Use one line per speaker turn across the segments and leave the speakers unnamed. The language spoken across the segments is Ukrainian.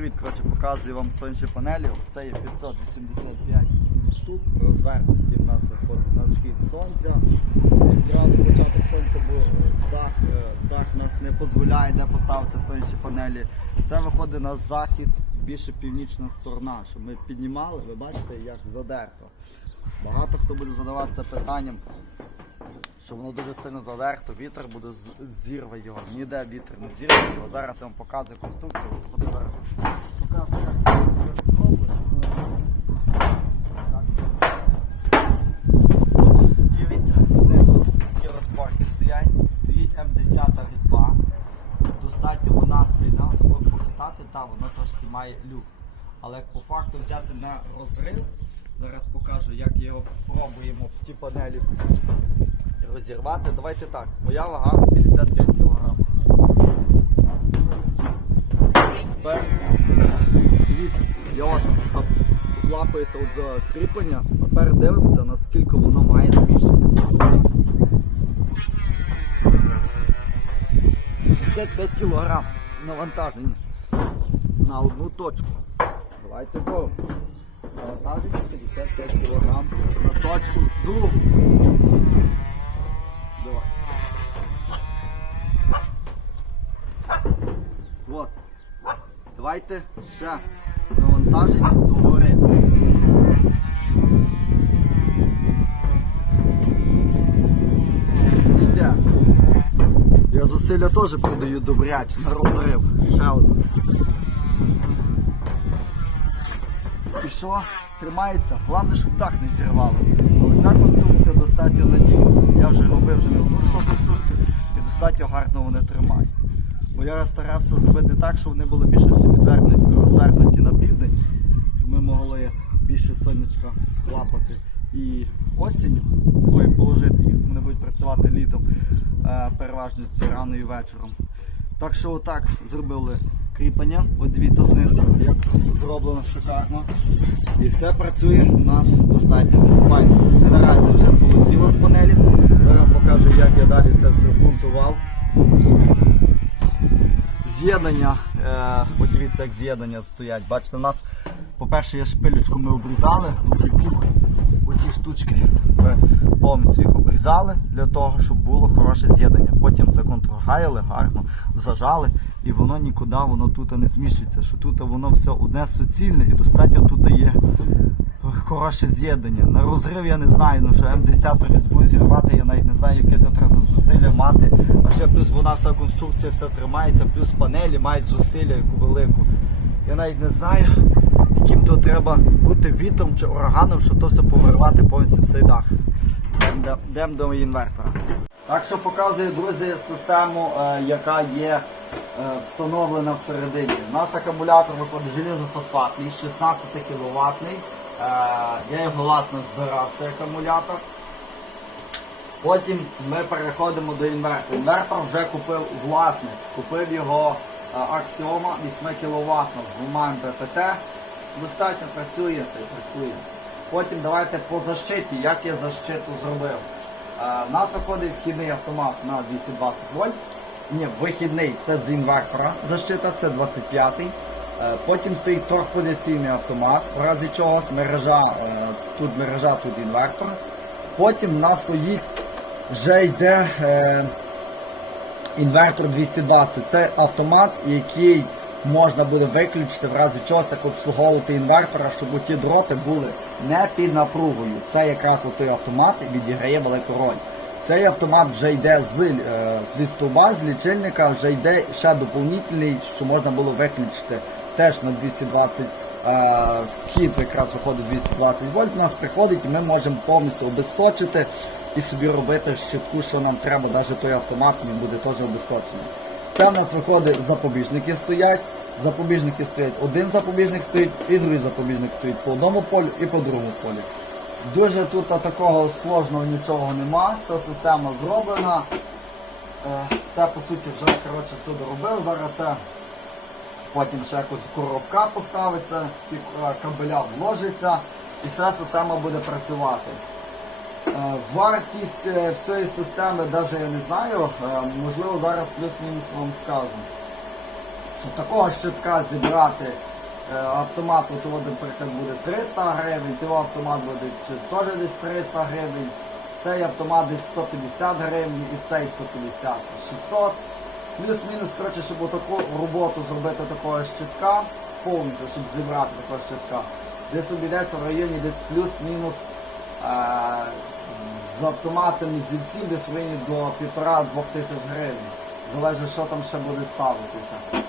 привіт! Коротше, показую вам сонячні панелі. Це є 585 штук. Розвернуті в нас виходить на схід сонця. Одразу початок сонця, бо дах, е, дах нас не дозволяє де поставити сонячні панелі. Це виходить на захід, більше північна сторона, що ми піднімали, ви бачите, як задерто. Багато хто буде задаватися питанням, що воно дуже сильно задерто, вітер буде зірве його. Ніде вітер не зірве його. Зараз я вам показую конструкцію. От, тепер показую, як знизу ті розпорки стоять. Стоїть М10 різьба. Достатньо вона сильна, похитати, та вона трошки має люк. Але по факту взяти на розрив, зараз покажу, як його пробуємо ті панелі розірвати. Давайте так. Моя вага 55 кг. Тепер дивіться, я от за кріплення, тепер дивимося, наскільки воно має зміщення. 55 кг навантаження на одну точку. Давайте бо. Навантаження 55 кг на точку другу. Давай. Вот. Давайте ще навантаження догори. Йде. Я зусилля теж придаю добряче на розрив. Ще один. І що? Тримається. Головне, щоб дах не зірвало. Але ця конструкція достатньо надійна. Я вже робив вже не конструкцію і достатньо гарно вони тримають. Бо я старався зробити так, щоб вони були більшості підвернуті, розвернуті на південь, щоб ми могли більше сонячка схлапати. І осінню, ой, положити їх, вони будуть працювати літом е, переважно рано і вечором. Так що отак зробили кріплення. От дивіться знизу, як зроблено шикарно. І все працює у нас достатньо файно. Генерація вже полетіла з панелі. Зараз покажу, як я далі це все змонтував. З'єднання, е, дивіться, як з'єднання стоять. Бачите, у нас, по-перше, є шпилечку ми обрізали. Оті штучки ми повністю їх обрізали для того, щоб було хороше з'єднання. Потім законтрогаяли гарно, зажали, і воно нікуди воно тут не зміщується. Що тут воно все одне суцільне і достатньо тут є хороше з'єднання. На розрив я не знаю, ну що М10 різьбу зірвати, я навіть не знаю, яке тут треба зусилля мати. А ще плюс вона вся конструкція все тримається, плюс панелі мають зусилля яку велику. Я навіть не знаю, яким то треба бути вітром чи ураганом, щоб то все повирвати повністю цей дах. Йдемо до інвертора. Так що показую, друзі, систему, е, яка є встановлена всередині. У нас акумулятор виходить железофосфатний, 16 кВт. Я його власне збирав цей акумулятор. Потім ми переходимо до інвертора. Інвертор вже купив власник. Купив його е, Axioma 8 кВт з двома. Достатньо працює та й працює. Потім давайте по защиті, як я защиту зробив. Е, У нас виходить вхідний автомат на 220 вольт. Ні, вихідний це з інвертора защита, це 25-й. Е, Потім стоїть торпозиційний автомат, в разі чогось мережа, е, тут мережа, тут інвертор. Потім в нас стоїть, вже йде е, інвертор 220. Це автомат, який можна буде виключити в разі чогось, як обслуговувати інвертора, щоб ті дроти були не під напругою. Це якраз той автомат відіграє велику роль. Цей автомат вже йде з, е, зі стовба, з лічильника, вже йде ще доповнительний, що можна було виключити теж на 220 е, вхід якраз виходить 220 вольт, у нас приходить і ми можемо повністю обесточити і собі робити щитку, що нам треба, навіть той автомат він буде теж обесточений. Це в нас виходить запобіжники стоять. Запобіжники стоять. Один запобіжник стоїть і другий запобіжник стоїть по одному полю і по другому полю. Дуже тут такого сложного нічого нема, вся система зроблена. Е, Все по суті вже коротше, все доробив. Зараз це потім ще якось коробка поставиться, е, кабеля вложиться і вся система буде працювати. Е, Вартість всієї системи навіть я не знаю, можливо зараз плюс-мінус вам скажу. Щоб такого щитка зібрати Автомат, от, от, наприклад, буде 300 гривень, того автомат буде теж десь 300 гривень, цей автомат десь 150 гривень і цей 150, 600. Плюс-мінус, коротше, щоб таку роботу зробити такого щитка, повністю, щоб зібрати такого щитка, десь обійдеться в районі десь плюс-мінус е, з автоматами зі всім десь в районі до 1,5-2 тисяч гривень. Залежить, що там ще буде ставитися.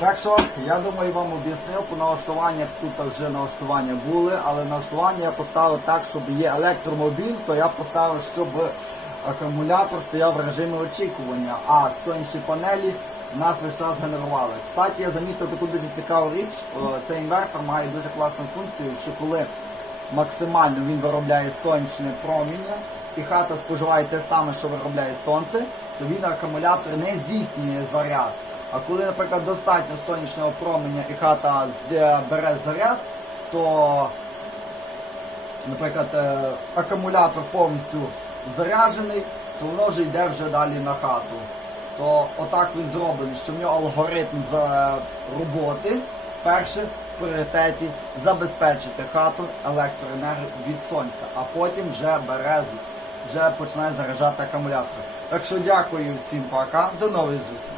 Так що, я думаю, вам об'яснив по налаштуваннях, тут вже налаштування були, але налаштування я поставив так, щоб є електромобіль, то я поставив, щоб акумулятор стояв в режимі очікування, а сонячні панелі нас весь час генерували. Кстати, я замітив таку дуже цікаву річ. Цей інвертор має дуже класну функцію, що коли максимально він виробляє сонячне проміння, і хата споживає те саме, що виробляє сонце, то він акумулятор не здійснює заряд. А коли, наприклад, достатньо сонячного променя і хата бере заряд, то, наприклад, е, акумулятор повністю заряджений, то воно вже йде вже далі на хату. То отак він зроблений, що в нього алгоритм за роботи. Перше в пріоритеті забезпечити хату електроенергію від сонця, а потім вже бере, вже починає заряджати акумулятор. Так що дякую всім пока, до нових зустрічей.